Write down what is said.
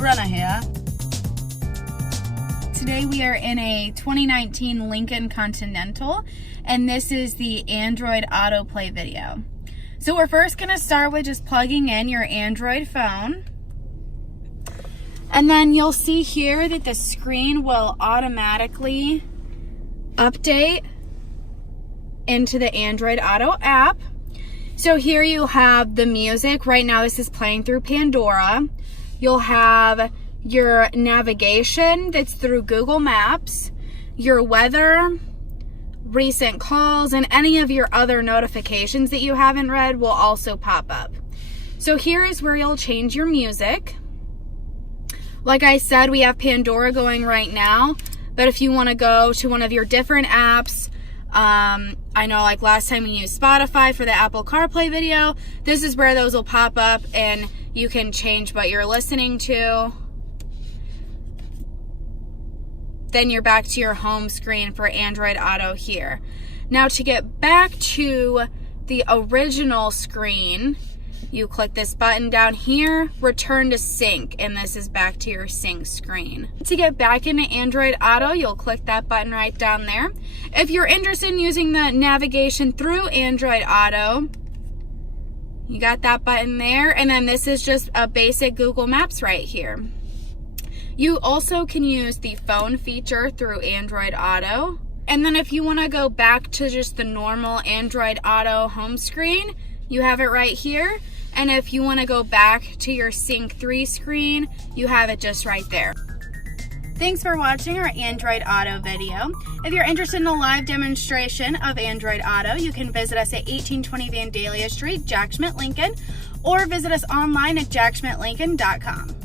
Brenna here. Today we are in a 2019 Lincoln Continental, and this is the Android autoplay video. So we're first going to start with just plugging in your Android phone. And then you'll see here that the screen will automatically update into the Android Auto app. So here you have the music. Right now this is playing through Pandora. You'll have your navigation that's through Google Maps, your weather, recent calls, and any of your other notifications that you haven't read will also pop up. So here is where you'll change your music. Like I said, we have Pandora going right now, but if you want to go to one of your different apps, I know like last time we used Spotify for the Apple CarPlay video, this is where those will pop up and you can change what you're listening to. Then you're back to your home screen for Android Auto here. Now to get back to the original screen, you click this button down here, return to sync, and this is back to your sync screen. To get back into Android Auto, you'll click that button right down there. If you're interested in using the navigation through Android Auto, you got that button there, and then this is just a basic Google Maps right here. You also can use the phone feature through Android Auto. And then if you want to go back to just the normal Android Auto home screen, you have it right here. And if you want to go back to your Sync 3 screen, you have it just right there. Thanks for watching our Android Auto video. If you're interested in a live demonstration of Android Auto, you can visit us at 1820 Vandalia Street, Jack Schmitt, Lincoln, or visit us online at jackschmittlincoln.com.